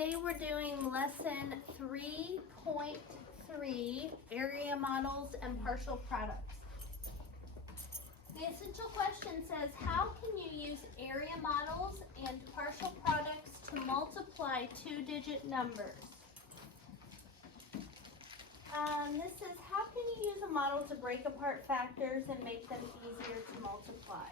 today we're doing lesson 3.3, area models and partial products. The essential question says, how can you use area models and partial products to multiply two-digit numbers? This says, how can you use a model to break apart factors and make them easier to multiply?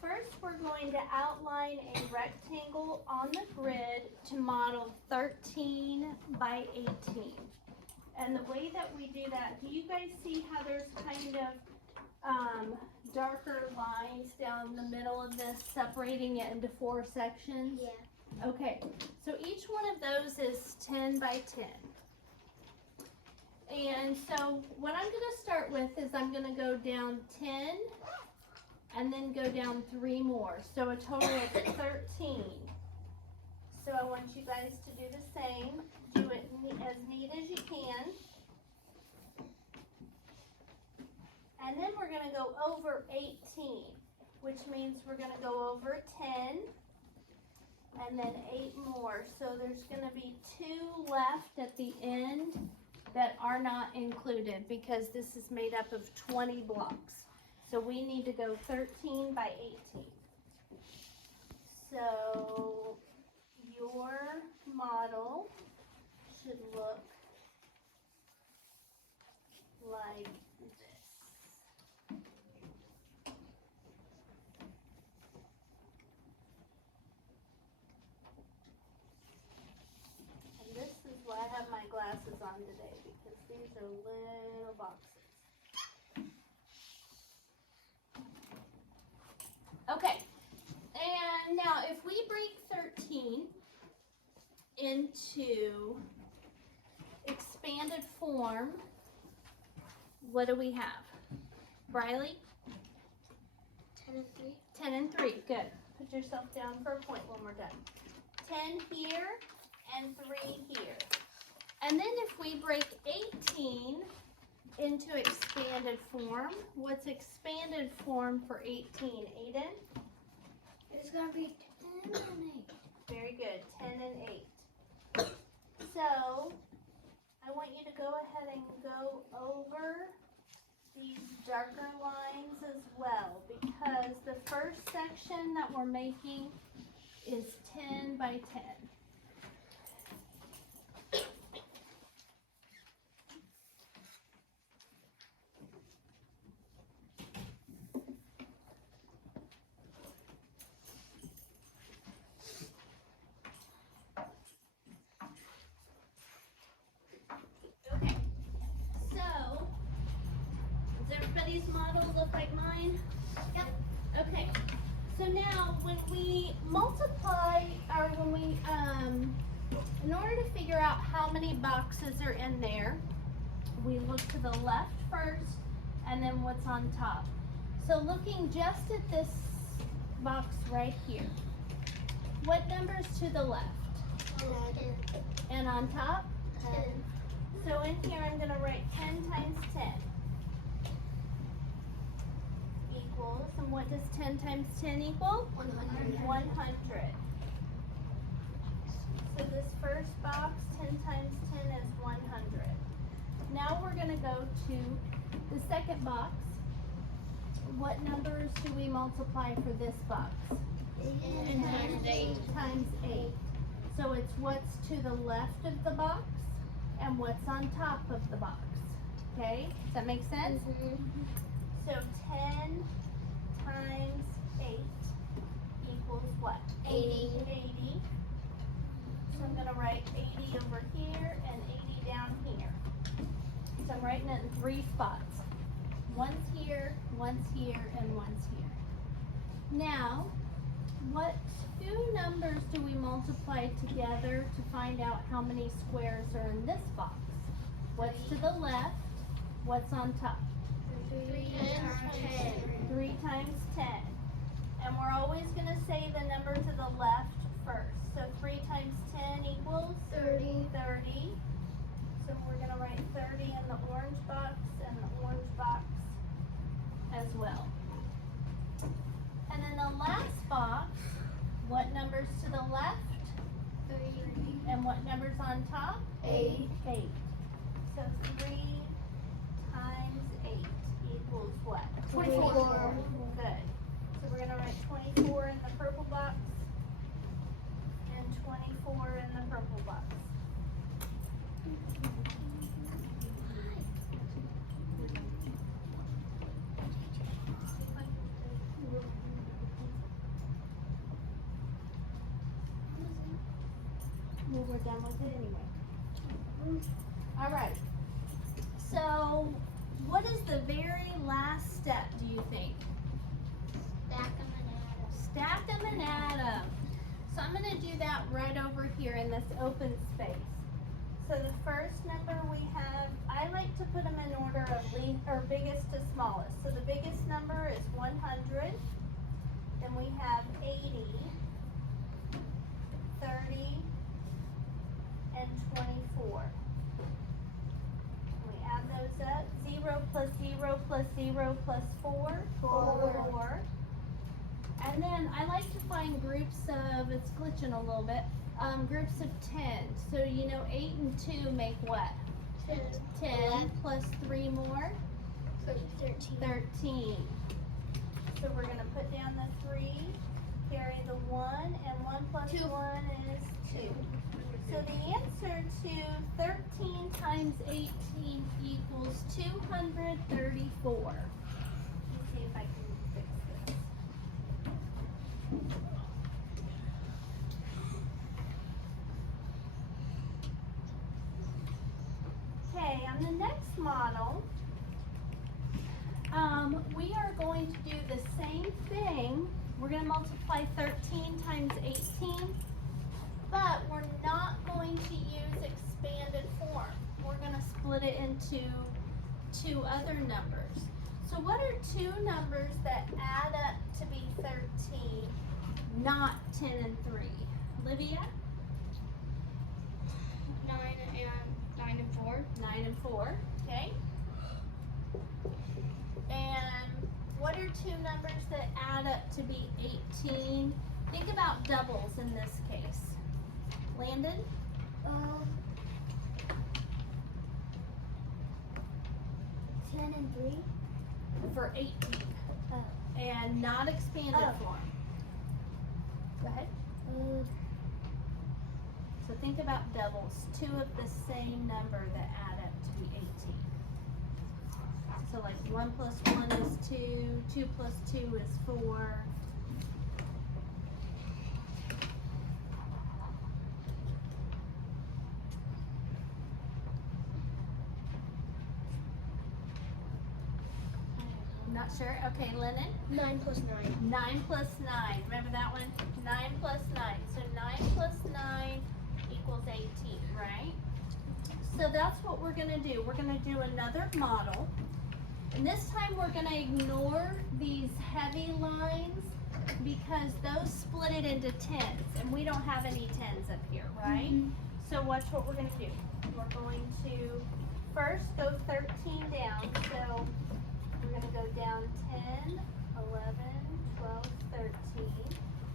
First, we're going to outline a rectangle on the grid to model 13 by 18. And the way that we do that, do you guys see how there's kind of darker lines down the middle of this, separating it into 4 sections? Yeah. Okay, so each one of those is 10 by 10. And so what I'm going to start with is I'm going to go down 10 and then go down 3 more. So a total of 13. So I want you guys to do the same. Do it as neat as you can. And then we're going to go over 18, which means we're going to go over 10 and then 8 more. So there's going to be 2 left at the end that are not included because this is made up of 20 blocks. So we need to go 13 by 18. So your model should look like this. And this is why I have my glasses on today, because these are little boxes. Okay, and now if we break 13 into expanded form, what do we have? Briley? 10 and 3. 10 and 3, good. Put yourself down for a point when we're done. 10 here and 3 here. And then if we break 18 into expanded form, what's expanded form for 18, Aiden? It's going to be 10 and 8. Very good, 10 and 8. So, I want you to go ahead and go over these darker lines as well, because the first section that we're making is 10 by 10. Everybody's model look like mine? Yep. Okay. So now when we multiply, or when we, in order to figure out how many boxes are in there, we look to the left first and then what's on top. So looking just at this box right here, what number's to the left? 10. And on top? 10. So in here I'm going to write 10 times 10. Equals, and what does 10 times 10 equal? 100. 100. So this first box, 10 times 10 is 100. Now we're going to go to the second box. What numbers do we multiply for this box? 10 times 8. Times 8. So it's what's to the left of the box and what's on top of the box. Okay? Does that make sense? So 10 times 8 equals what? 80. 80. So I'm going to write 80 over here and 80 down here. So I'm writing it in 3 spots. One's here, and one's here. Now, what 2 numbers do we multiply together to find out how many squares are in this box? What's to the left? What's on top? 3 times 10. 3 times 10. And we're always going to say the number to the left first. So 3 times 10 equals? 30. 30. So we're going to write 30 in the orange box and the orange box as well. And then the last box, what number's to the left? 3. And what number's on top? 8. 8. So 3 times 8 equals what? 24. Good. So we're gonna write 24 in the purple box and 24 in the purple box. Well, we're done with it anyway. All right. So, what is the very last step, do you think? Stack them and add 'em. Stack them and add them. So I'm going to do that right over here in this open space. So the first number we have, I like to put them in order of least or biggest to smallest. So the biggest number is 100. Then we have 80, 30, and 24. We add those up. 0 plus 0 plus 0 plus 4. 4. And then I like to find groups of, it's glitching a little bit, groups of 10. So you know 8 and 2 make what? 10. 10 plus 3 more? 13. 13. So we're going to put down the 3, carry the 1, and 1 plus 2. 1 is 2. So the answer to 13 times 18 equals 234. Let me see if I can fix this. Okay, on the next model, we are going to do the same thing. We're going to multiply 13 times 18, but we're not going to use expanded form. We're going to split it into 2 other numbers. So what are 2 numbers that add up to be 13, not 10 and 3? Olivia? 9 and 4. 9 and 4, okay. And what are 2 numbers that add up to be 18? Think about doubles in this case. Landon? 10 and 3. For 18. Oh. And not expanded form. Go ahead. So think about doubles. 2 of the same number that add up to be 18. So like 1 plus 1 is 2, 2 plus 2 is 4. Not sure? Okay, Lennon? 9 plus 9. 9 plus 9. Remember that one? 9 plus 9. So 9 plus 9 equals 18, right? So that's what we're going to do. We're going to do another model. And this time we're going to ignore these heavy lines because those split it into tens. And we don't have any tens up here, right? So watch what we're going to do. We're going to first go 13 down. So we're going to go down 10, 11, 12, 13.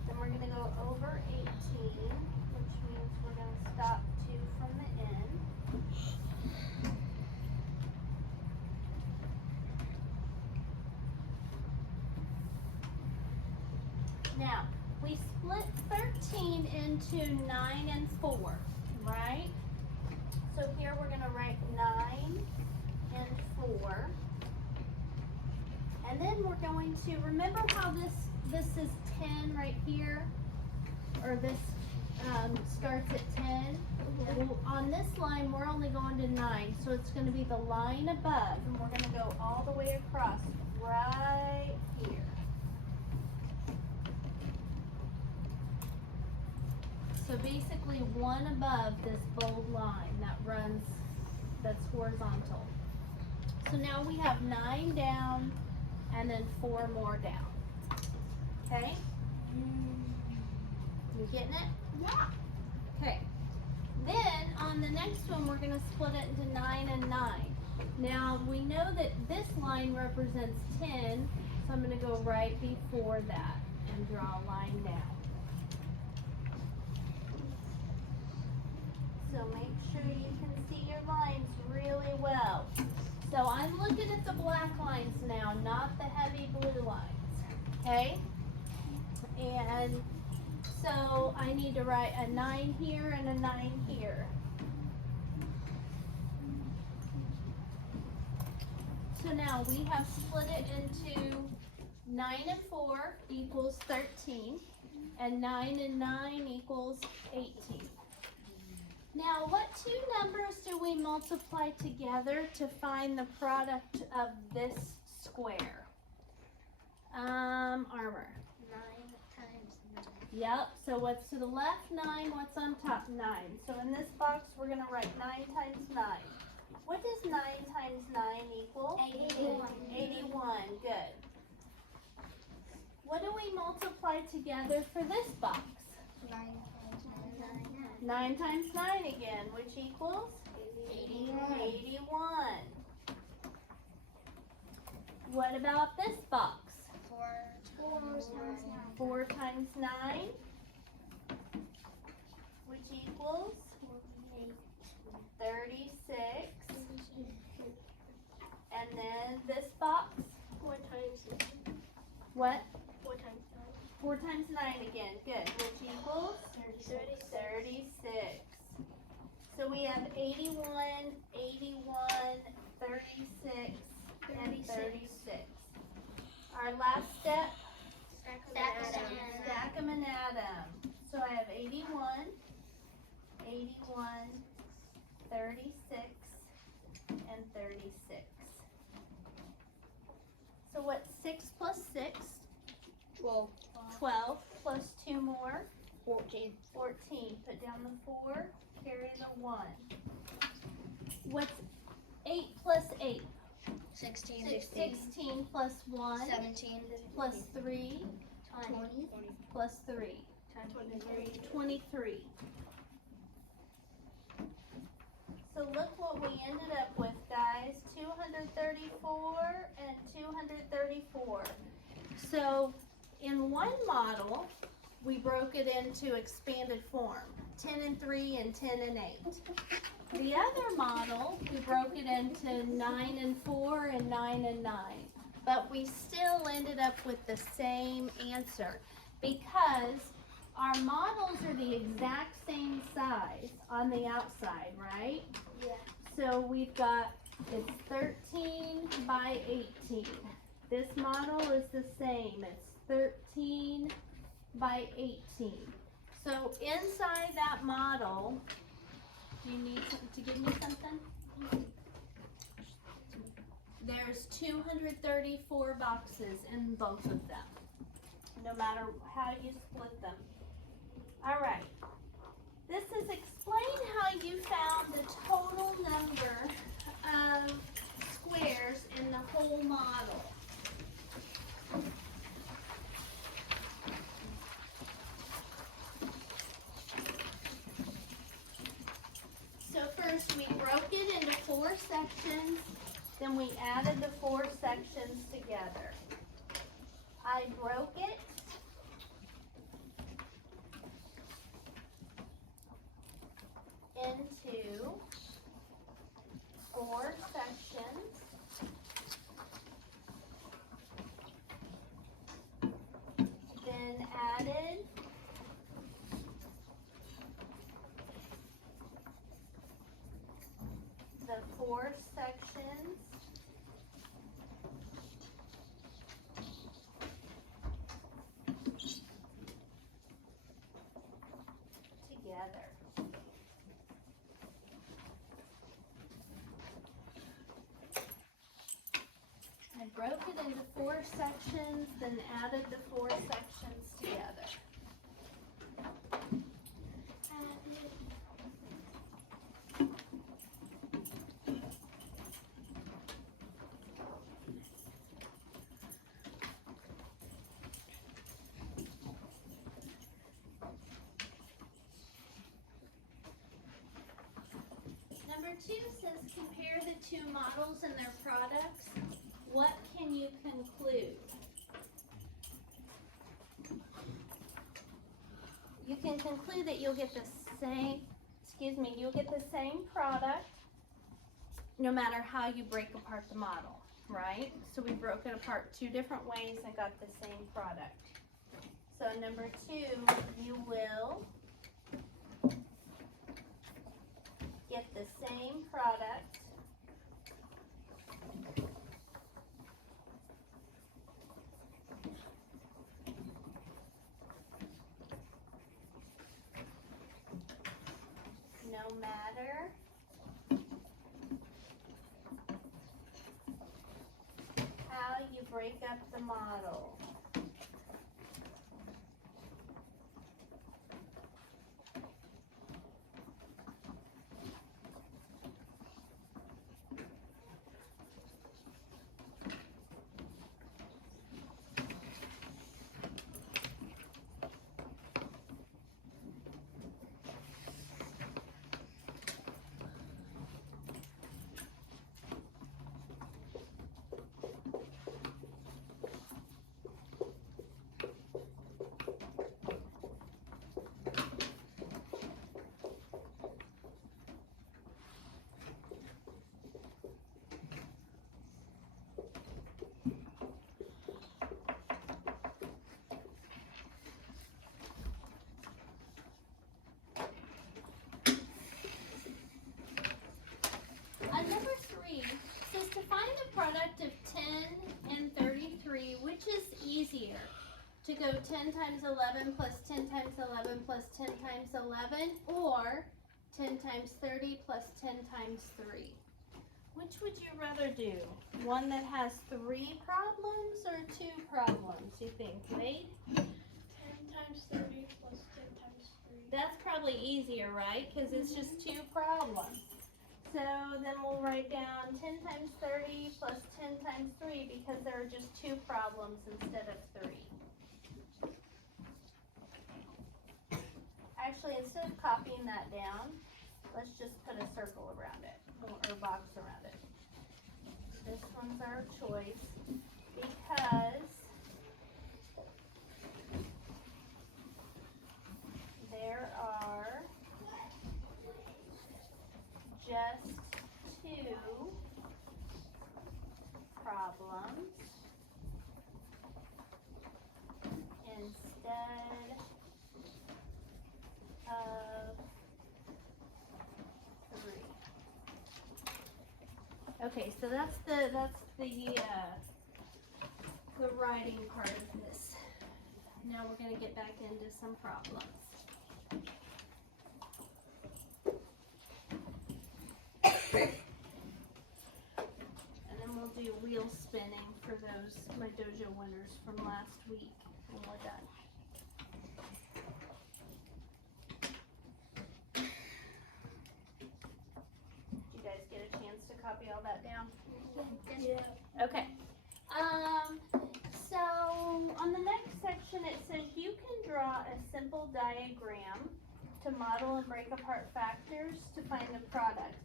Then we're going to go over 18, which means we're going to stop 2 from the end. Now, we split 13 into 9 and 4, right? So here we're going to write 9 and 4. And then we're going to, remember how this is 10 right here? Or this starts at 10? Well, on this line, we're only going to 9. So it's going to be the line above. And we're going to go all the way across right here. So basically one above this bold line that runs, that's horizontal. So now we have 9 down and then 4 more down. Okay? You getting it? Yeah. Okay. Then on the next one we're going to split it into 9 and 9. Now we know that this line represents 10, so I'm going to go right before that and draw a line down. so make sure you can see your lines really well. So I'm looking at the black lines now, not the heavy blue lines, okay? And so I need to write a 9 here and a 9 here. So now we have split it into 9 and 4 equals 13, and 9 and 9 equals 18. Now, what two numbers do we multiply together to find the product of this square? Armor. 9 times 9. Yep, so what's to the left? 9, what's on top? 9. So in this box, we're gonna write 9 times 9. What does 9 times 9 equal? 81. 81, good. What do we multiply together for this box? 9 times 9. 9 times 9 again, which equals? 81. 81. What about this box? 4 times 9. 4 times 9, which equals 36. And then this box? 4 times 9. What? 4 times 9. 4 times 9 again, good, which equals? 36. 36. So we have 81, 81, 36, and 36. Our last step, stack them and add them. So I have 81, 81, 36, and 36. So what's 6 plus 6? 12. 12 plus 2 more? 14. 14. Put down the 4, carry the 1. What's 8 plus 8? 16. 16 plus 1 17. plus 3 20. plus 3. 23. 23. So look what we ended up with, guys. 234 and 234. So in one model, we broke it into expanded form, 10 and 3 and 10 and 8. The other model, we broke it into 9 and 4 and 9 and 9. But we still ended up with the same answer because our models are the exact same size on the outside, right? Yeah. So we've got, it's 13 by 18. This model is the same. It's 13 by 18. So inside that model, do you need to give me something? There's 234 boxes in both of them, no matter how you split them. All right. This is explain how you found the total number of squares in the whole model. So first we broke it into 4 sections, then we added the 4 sections together. I broke it into 4 sections. Then added the 4 sections together. I broke it into 4 sections, then added the 4 sections together. Number 2 says compare the 2 models and their products. What can you conclude? You can conclude that you'll get the you'll get the same product no matter how you break apart the model, right? So we broke it apart 2 different ways and got the same product. So number 2, you will get the same product no matter how you break up the model. Number 3 says to find the product of 10 and 33, which is easier? To go 10 times 11 plus 10 times 11 plus 10 times 11, or 10 times 30 plus 10 times 3? Which would you rather do? One that has 3 problems or 2 problems, you think, Wade? 10 times 30 plus 10 times 3. That's probably easier, right? Because it's just 2 problems. So then we'll write down 10 times 30 plus 10 times 3 because there are just 2 problems instead of 3. Actually, instead of copying that down, let's just put a circle around it, or box around it. This one's our choice because there are just 2 problems instead of 3. Okay, so that's the writing part of this. Now we're going to get back into some problems. And then we'll do wheel spinning for those my dojo winners from last week when we're done. Did you guys get a chance to copy all that down? Yeah. Okay. So on the next section it says you can draw a simple diagram to model and break apart factors to find the product.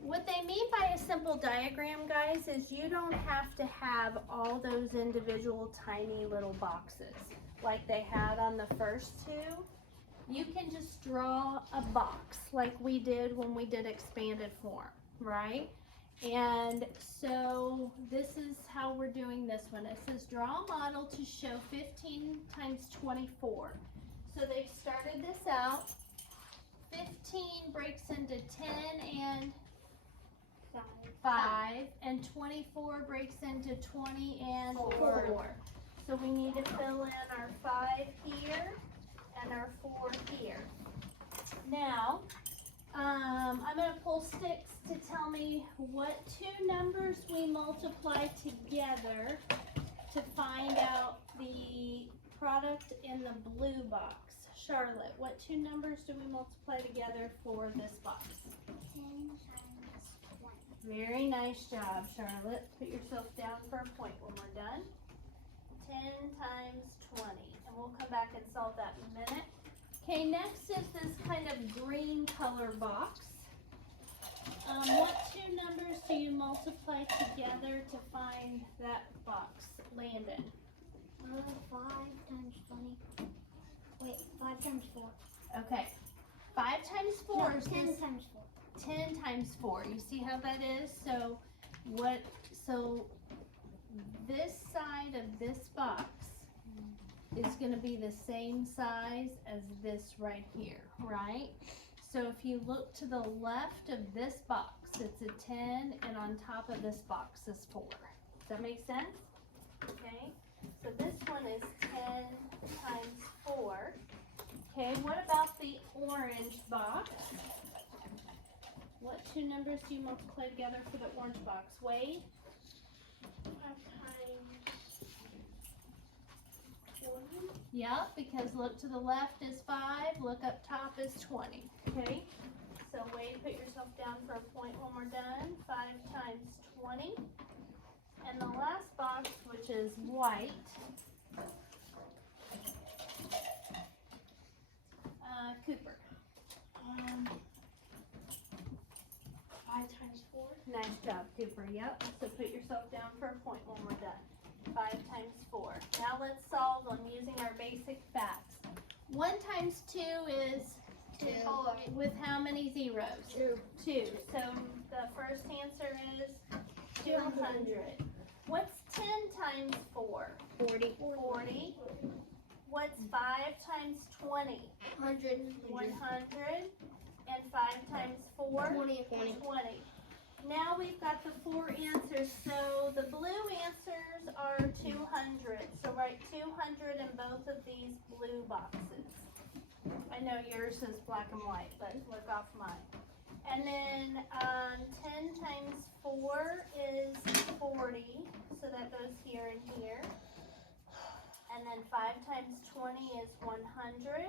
What they mean by a simple diagram, guys, is you don't have to have all those individual tiny little boxes like they had on the first 2. You can just draw a box like we did when we did expanded form, right? And so this is how we're doing this one. It says draw a model to show 15 times 24. So they've started this out. 15 breaks into 10 and 5, and 24 breaks into 20 and 4. So we need to fill in our 5 here and our 4 here. Now, I'm going to pull sticks to tell me what 2 numbers we multiply together to find out the product in the blue box. Charlotte, what 2 numbers do we multiply together for this box? 10 times 20. Very nice job, Charlotte. Put yourself down for a point when we're done. 10 times 20. And we'll come back and solve that in a minute. Okay, next is this kind of green color box. What 2 numbers do you multiply together to find that box? Landon. 5 times 20. Wait, 5 times 4. Okay. 5 times 4 No, is 10 this- times 4. 10 times 4. You see how that is? So this side of this box is going to be the same size as this right here, right? So if you look to the left of this box, it's a 10, and on top of this box is 4. Does that make sense? Okay, so this one is 10 times 4. Okay, what about the orange box? What two numbers do you multiply together for the orange box? Wade? 5 times 20. Yep, because look to the left is 5, look up top is 20. Okay, so Wade, put yourself down for a point when we're done. 5 times 20. And the last box, which is white, Cooper. 5 times 4. Nice job, Cooper. Yep. So put yourself down for a point when we're done. 5 times 4. Now let's solve on using our basic facts. 1 times 2 is 2. with how many zeros? 2. 2. So the first answer is 200. What's 10 times 4? 40. 40. What's 5 times 20? 100. 100. And 5 times 4? 20. 20. Now we've got the 4 answers. So the blue answers are 200. So write 200 in both of these blue boxes. I know yours is black and white, but look off mine. And then 10 times 4 is 40. So that goes here and here. And then 5 times 20 is 100.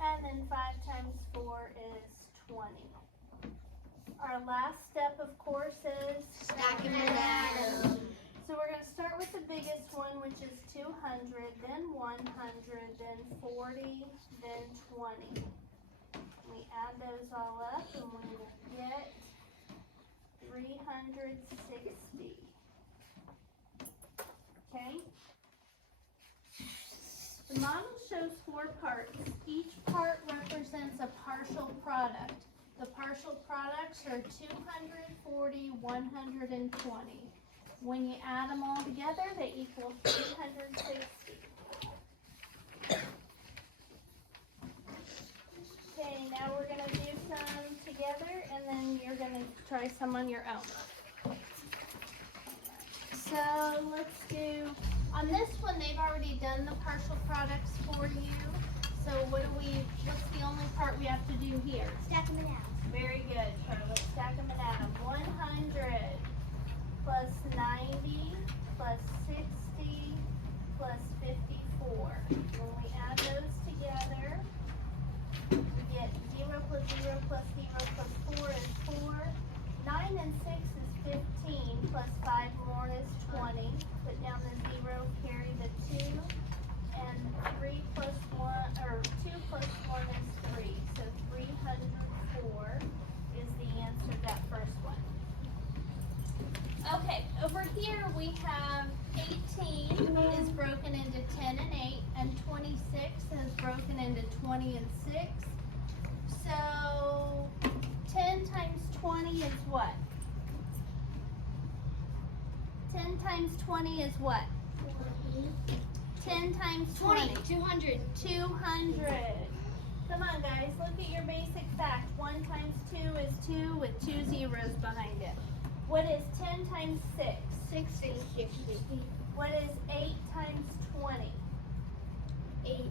And then 5 times 4 is 20. Our last step, of course, is Stacking it up. So we're going to start with the biggest one, which is 200, then 100, then 40, then 20. We add those all up and we will get 360. Okay? The model shows 4 parts. Each part represents a partial product. The partial products are 240, 120. When you add them all together, they equal 360. Okay, now we're going to do some together, and then you're going to try some on your own. So let's do, on this one, they've already done the partial products for you. So what's the only part we have to do here? Stack them out. Very good, Charlie. Let's stack them and add them. 100 plus 90 plus 60 plus 54. When we add those together, we get 0 plus 0 plus 0 plus 4 is 4. 9 and 6 is 15 plus 5 more is 20. Put down the 0, carry the 2. And 3 plus 1, or 2 plus 1 is 3. So 304 is the answer to that first one. Okay, over here we have 18 is broken into 10 and 8, and 26 is broken into 20 and 6. So 10 times 20 is what? 10 times 20 is what? 10 times 20. 200. 200. Come on, guys, look at your basic fact. 1 times 2 is 2 with 2 zeros behind it. What is 10 times 6? 60. What is 8 times 20? 80.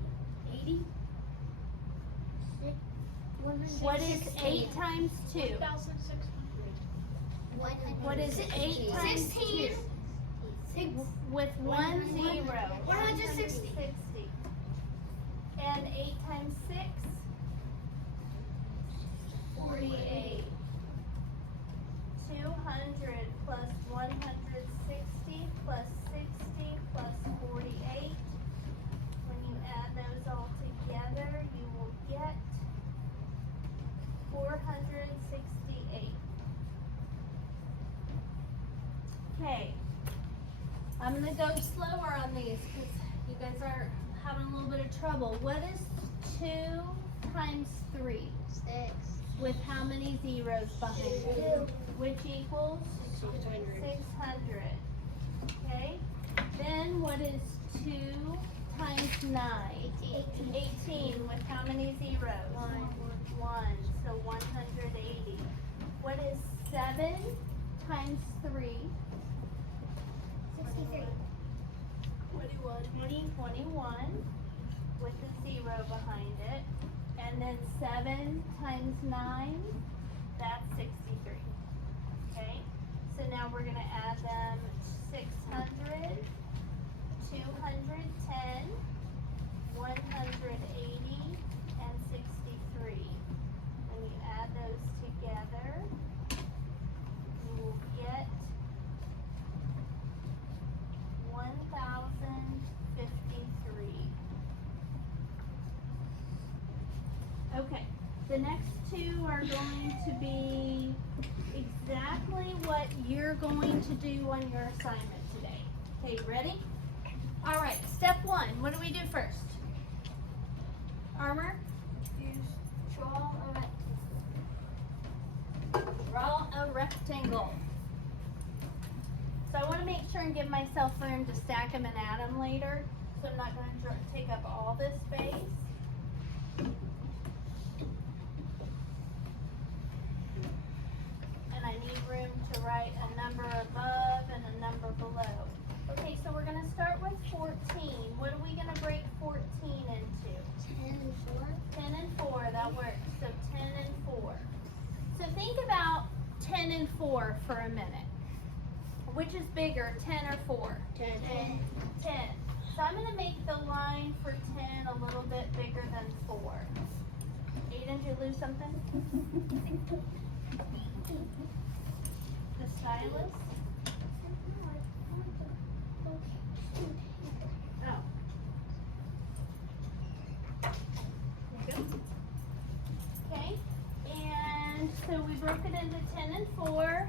What is 8 times 2? 1,600. What is 8 times 2? 6. With 1 zero. 160. And 8 times 6? 48. 200 plus 160 plus 60 plus 48. When you add those all together, you will get 468. Okay. I'm going to go slower on these because you guys are having a little bit of trouble. What is 2 times 3 6. with how many zeros behind it? 2. Which equals 600. Okay? Then what is 2 times 9? 18 with how many zeros? 1. So 180. What is 7 times 3? 63. 21 with a 0 behind it. And then 7 times 9, that's 63. Okay? So now we're going to add them 600, 210, 180, and 63. When you add those together, you will get 1,053. Okay, the next two are going to be exactly what you're going to do on your assignment today. Okay, ready? All right, step 1. What do we do first? Armor? Draw a rectangle. So I want to make sure and give myself room to stack them and add them later. So I'm not going to take up all this space. And I need room to write a number above and a number below. Okay, so we're going to start with 14. What are we going to break 14 into? 10 and 4. 10 and 4, that works. So 10 and 4. So think about 10 and 4 for a minute. Which is bigger, 10 or 4? 10. 10. So I'm going to make the line for 10 a little bit bigger than 4. Aiden, did you lose something? The stylus? Oh. Okay, and so we broke it into 10 and 4.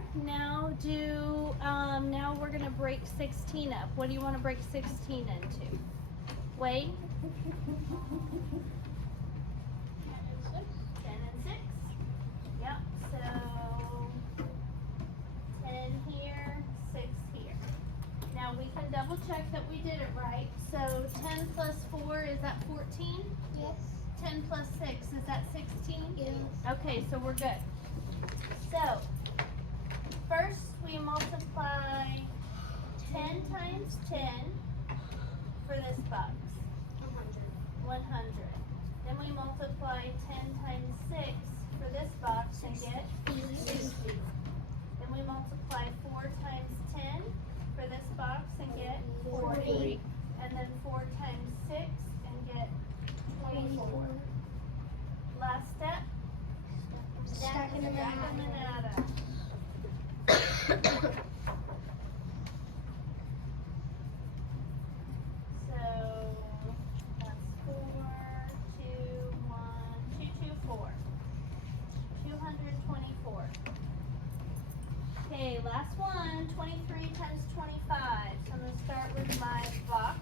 Now we're gonna break 16 up. What do you want to break 16 into? Wade? 10 and 6. Yep, so 10 here, 6 here. Now we can double check that we did it right. So 10 plus 4, is that 14? Yes. 10 plus 6, is that 16? Yes. Okay, so we're good. So, first we multiply 10 times 10 for this box, 100. Then we multiply 10 times 6 for this box and get 60. Then we multiply 4 times 10 for this box and get 40. And then 4 times 6 and get 24. Last step, stack them and add them. So that's 4, 2, 1, 2, 2, 4. 224. Okay, last one, 23 times 25. So I'm going to start with my box.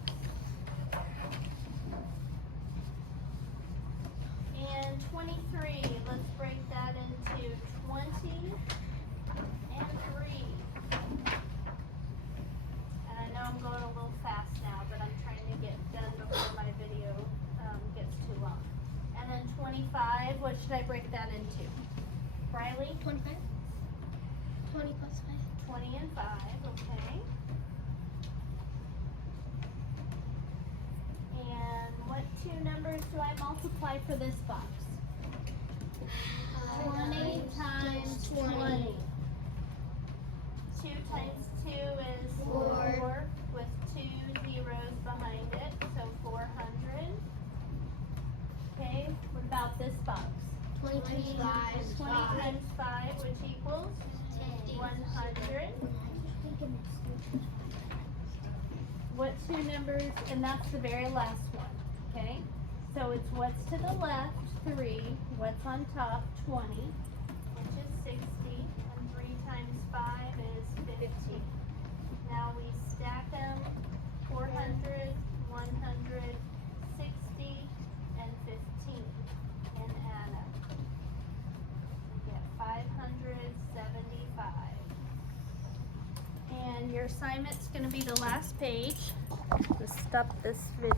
And 23, let's break that into 20 and 3. And I know I'm going a little fast now, but I'm trying to get done before my video gets too long. And then 25, what should I break that into? Riley? 25. 20 plus 5. 20 and 5, okay. And what two numbers do I multiply for this box? 20 times 20. 2 times 2 is 4 with 2 zeros behind it, so 400. Okay, what about this box? 20 times 5. 20 times 5, which equals 100. What two numbers, and that's the very last one, okay? So it's what's to the left, 3, what's on top, 20, which is 60, and 3 times 5 is 50. Now we stack them, 400, 100, 60, and 15. assignment's gonna be the last page. Let's stop this video.